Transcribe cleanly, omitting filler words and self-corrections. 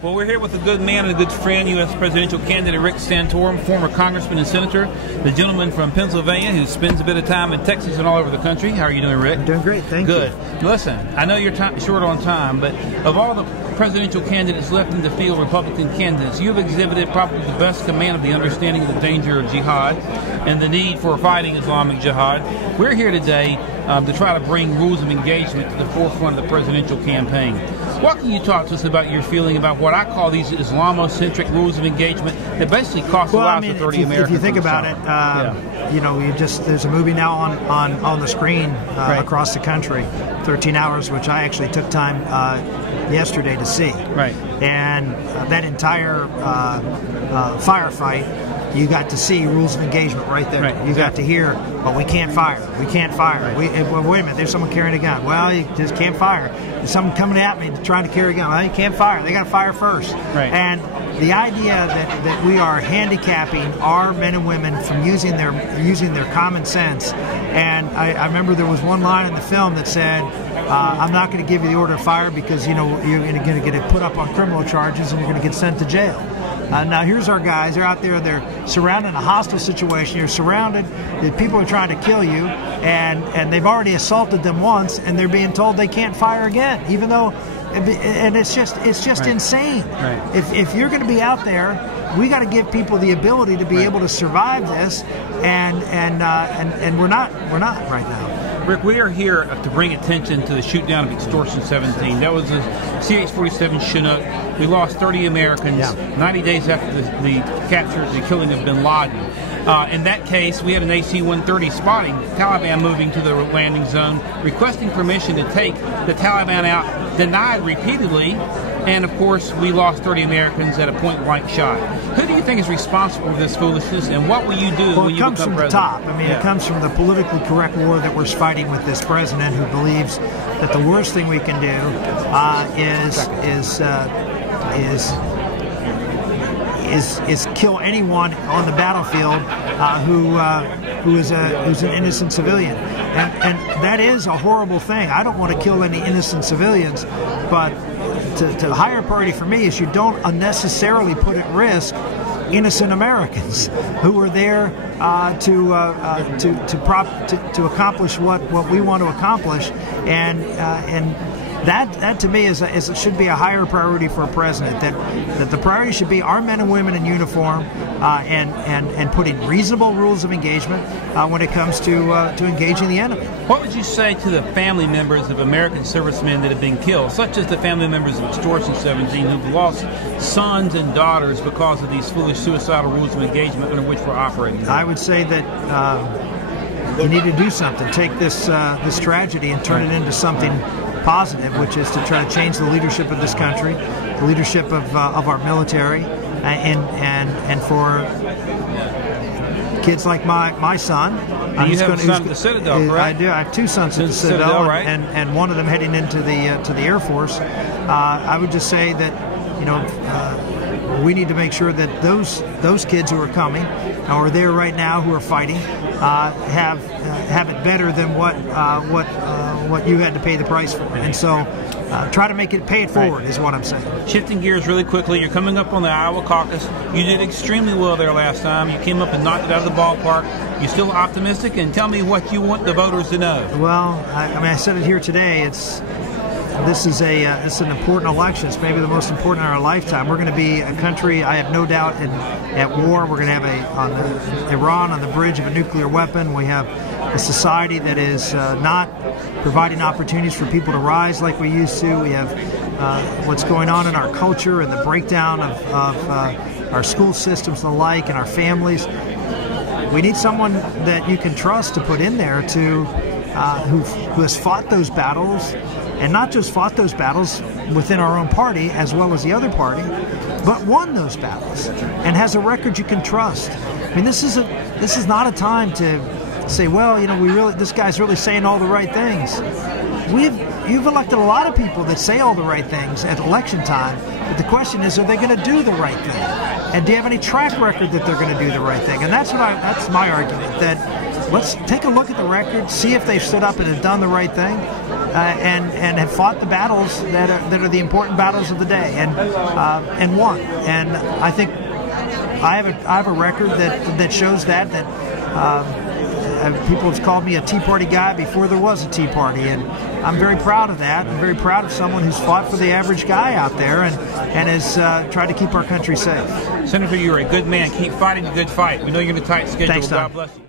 Well, we're here with a good man and a good friend, U.S. presidential candidate Rick Santorum, former congressman and senator, the gentleman from Pennsylvania who spends a bit of time in Texas and all over the country. How are you doing, Rick? I'm doing great, thank you. Good. Listen, I know you're short on time, but of all the presidential candidates left in the field, Republican candidates, you've exhibited probably the best command of the understanding of the danger of jihad and the need for fighting Islamic jihad. We're here today to try to bring rules of engagement to the forefront of the presidential campaign. What can you talk to us about your feeling about what I call these Islamo-centric rules of engagement that basically cost the lives of 30 Americans? If you think about it, you know, there's a movie now on the screen across the country, 13 hours, which I actually took time yesterday to see. Right. And that entire firefight, you got to see rules of engagement right there. Right. You got to hear, well, we can't fire. We can't fire. Right. Well, wait a minute, there's someone carrying a gun. Well, you just can't fire. There's someone coming at me trying to carry a gun. Well, you can't fire. They got to fire first. Right. And the idea that we are handicapping our men and women from using their common sense. And I remember there was one line in the film that said, I'm not going to give you the order of fire because, you know, you're going to get it put up on criminal charges and you're going to get sent to jail. Now here's our guys. They're out there. They're surrounded in a hostile situation. You're surrounded. The people are trying to kill you, and they've already assaulted them once, and they're being told they can't fire again, even though. And it's just right. insane. Right. If you're going to be out there, we got to give people the ability to be able to survive this, and we're not right now. Rick, we are here to bring attention to the shoot down of Extortion 17. That was a CH-47 Chinook. We lost 30 Americans 90 days after the capture, the killing of bin Laden. In that case, we had an AC-130 spotting Taliban moving to the landing zone, requesting permission to take the Taliban out, denied repeatedly, and of course, we lost 30 Americans at a point-blank shot. Who do you think is responsible for this foolishness, and what will you do when you become president? Well, it comes from the top. I mean, it comes from the politically correct war that we're fighting with this president who believes that the worst thing we can do is kill anyone on the battlefield who's an innocent civilian, and that is a horrible thing. I don't want to kill any innocent civilians, but the higher priority for me is you don't unnecessarily put at risk innocent Americans who are there to accomplish what we want to accomplish, and that to me should be a higher priority for a president. That the priority should be our men and women in uniform, and putting reasonable rules of engagement when it comes to engaging the enemy. What would you say to the family members of American servicemen that have been killed, such as the family members of Extortion 17 who've lost sons and daughters because of these foolish suicidal rules of engagement under which we're operating? I would say that you need to do something. Take this tragedy and turn it into something positive, which is to try to change the leadership of this country, the leadership of our military, and for kids like my son. You have a son at the Citadel, correct? I do. I have two sons at the Citadel, right? and one of them heading into the Air Force. I would just say that, you know, we need to make sure that those kids who are coming, or are there right now who are fighting, have it better than what you had to pay the price for. And so try to pay it forward is what I'm saying. Shifting gears really quickly, you're coming up on the Iowa caucus. You did extremely well there last time. You came up and knocked it out of the ballpark. You still optimistic? And tell me what you want the voters to know. Well, I said it here today. It's an important election. It's maybe the most important in our lifetime. We're going to be a country, I have no doubt, at war. We're going to have Iran on the bridge of a nuclear weapon. We have a society that is not providing opportunities for people to rise like we used to. We have what's going on in our culture and the breakdown of our school systems and the like, and our families. We need someone that you can trust to put in there who has fought those battles, and not just fought those battles within our own party as well as the other party, but won those battles and has a record you can trust. I mean, this is not a time to say, well, you know, this guy's really saying all the right things. You've elected a lot of people that say all the right things at election time, but the question is, are they going to do the right thing? And do you have any track record that they're going to do the right thing? And that's my argument, that let's take a look at the record, see if they've stood up and have done the right thing. and have fought the battles that are the important battles of the day, and won. And I think I have a record that shows that people have called me a Tea Party guy before there was a Tea Party, and I'm very proud of that. I'm very proud of someone who's fought for the average guy out there and has tried to keep our country safe. Senator, you're a good man. Keep fighting the good fight. We know you're in a tight schedule. Thanks, Tom. God bless you.